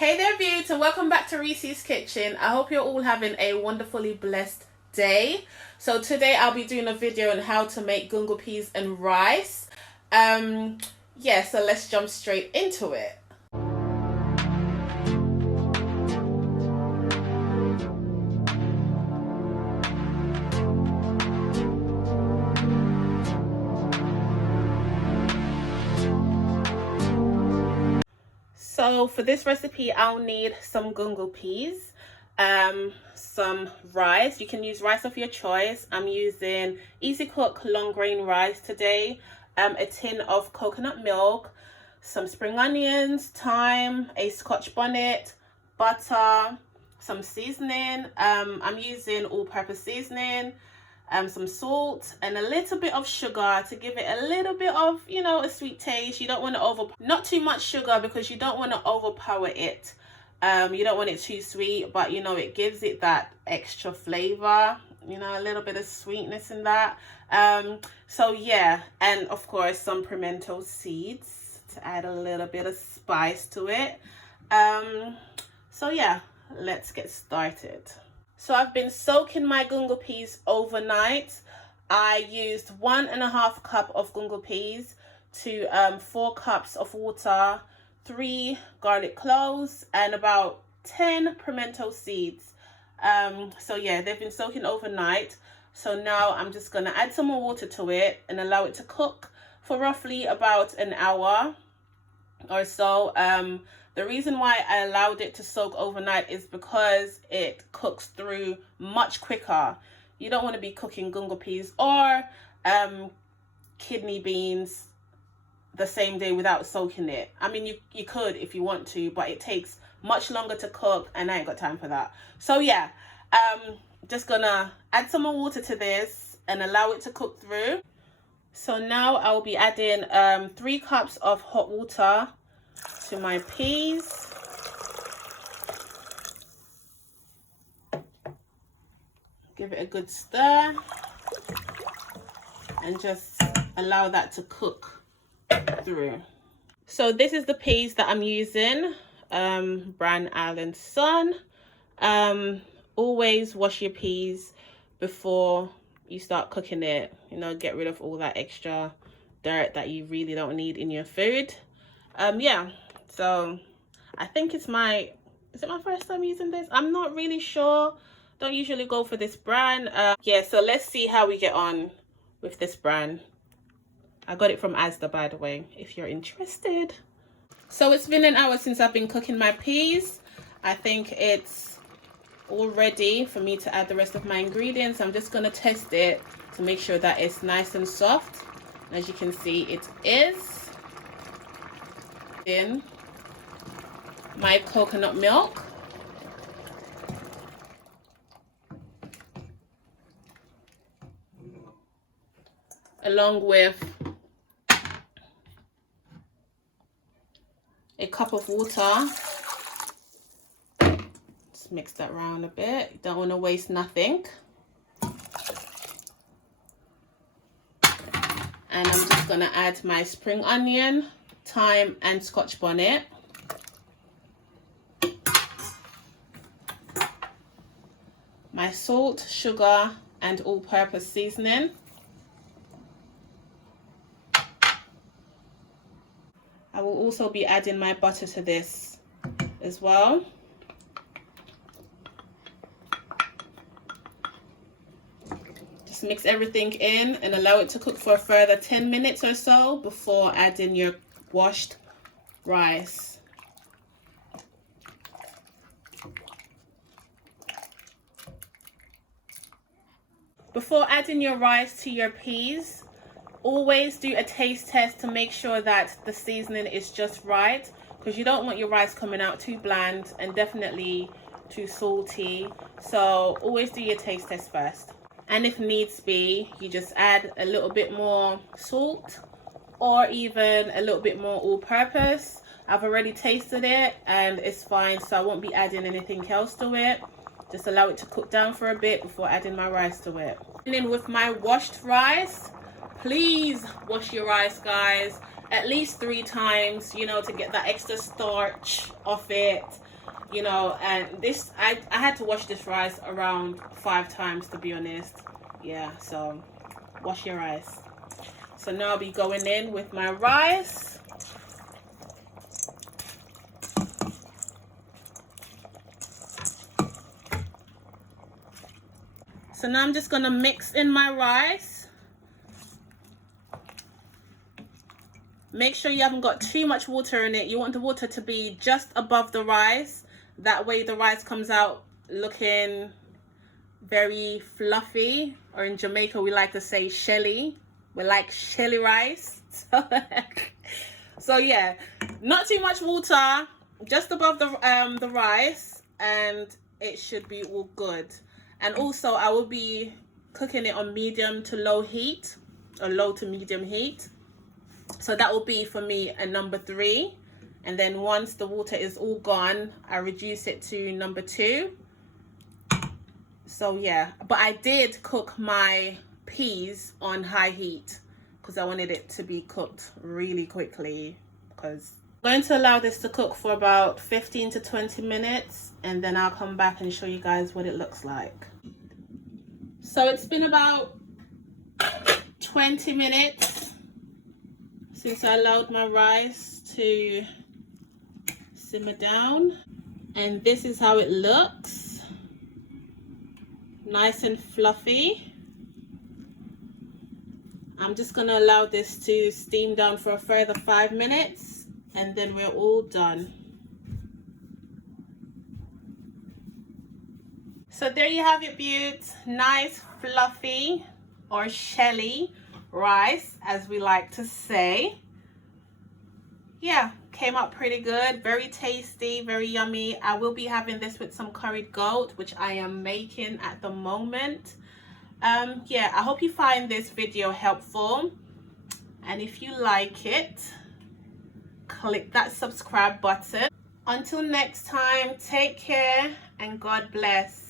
Hey there beauties, and welcome back to Reese's Kitchen. I hope you're all having a wonderfully blessed day. So today I'll be doing a video on how to make gungo peas and rice. Yeah, so let's jump straight into it. So for this recipe, I'll need some gungo peas, some rice. You can use rice of your choice. I'm using Easy Cook long grain rice today, a tin of coconut milk, some spring onions, thyme, a scotch bonnet, butter, some seasoning. I'm using all-purpose seasoning, some salt and a little bit of sugar to give it a little bit of, a sweet taste. You don't want to not too much sugar because you don't want to overpower it. You don't want it too sweet, but it gives it that extra flavor, a little bit of sweetness in that. So yeah, and of course some pimento seeds to add a little bit of spice to it. So yeah, let's get started. So I've been soaking my gungo peas overnight. I used 1.5 cups of gungo peas to 4 cups of water, 3 garlic cloves, and about 10 pimento seeds. So yeah, they've been soaking overnight. So now I'm just gonna add some more water to it and allow it to cook for roughly about an hour or so. The reason why I allowed it to soak overnight is because it cooks through much quicker. You don't want to be cooking gungo peas or kidney beans the same day without soaking it. I mean, you could if you want to, but it takes much longer to cook and I ain't got time for that. So yeah, just gonna add some more water to this and allow it to cook through. So now I'll be adding 3 cups of hot water to my peas. Give it a good stir and just allow that to cook through. So this is the peas that I'm using, Brown Island Sun. Always wash your peas before you start cooking it. Get rid of all that extra dirt that you really don't need in your food. Yeah, so I think is it my first time using this? I'm not really sure. Don't usually go for this brand. Yeah, so let's see how we get on with this brand. I got it from Asda, by the way, if you're interested. So it's been an hour since I've been cooking my peas. I think it's all ready for me to add the rest of my ingredients. I'm just gonna test it to make sure that it's nice and soft. As you can see, it is. In my coconut milk, along with a cup of water. Just mix that around a bit. You don't want to waste nothing. And I'm just gonna add my spring onion, thyme and scotch bonnet. My salt, sugar and all-purpose seasoning. I will also be adding my butter to this as well. Just mix everything in and allow it to cook for a further 10 minutes or so before adding your washed rice. Before adding your rice to your peas, always do a taste test to make sure that the seasoning is just right, because you don't want your rice coming out too bland and definitely too salty. So always do your taste test first. And if needs be, you just add a little bit more salt or even a little bit more all-purpose. I've already tasted it and it's fine, so I won't be adding anything else to it. Just allow it to cook down for a bit before adding my rice to it. And then with my washed rice, please wash your rice, guys, at least 3 times, to get that extra starch off it. you know. And this, I had to wash this rice around 5 times, to be honest. Yeah, so wash your rice. So now I'll be going in with my rice. So now I'm just gonna mix in my rice. Make sure you haven't got too much water in it. You want the water to be just above the rice. That way the rice comes out looking very fluffy, or in Jamaica we like to say shelly. We like shelly rice. So yeah, not too much water, just above the rice, and it should be all good. And also I will be cooking it on medium to low heat, or low to medium heat. So that will be for me a number 3. And then once the water is all gone, I reduce it to number 2. So yeah, but I did cook my peas on high heat because I wanted it to be cooked really quickly. Because I'm going to allow this to cook for about 15 to 20 minutes, and then I'll come back and show you guys what it looks like. So it's been about 20 minutes since I allowed my rice to simmer down, and this is how it looks. Nice and fluffy. I'm just gonna allow this to steam down for a further 5 minutes, and then we're all done. So there you have it, beauts. Nice fluffy, or shelly rice, as we like to say. Yeah, came out pretty good, very tasty, very yummy. I will be having this with some curried goat, which I am making at the moment. Yeah, I hope you find this video helpful, and if you like it, click that subscribe button. Until next time, take care and God bless.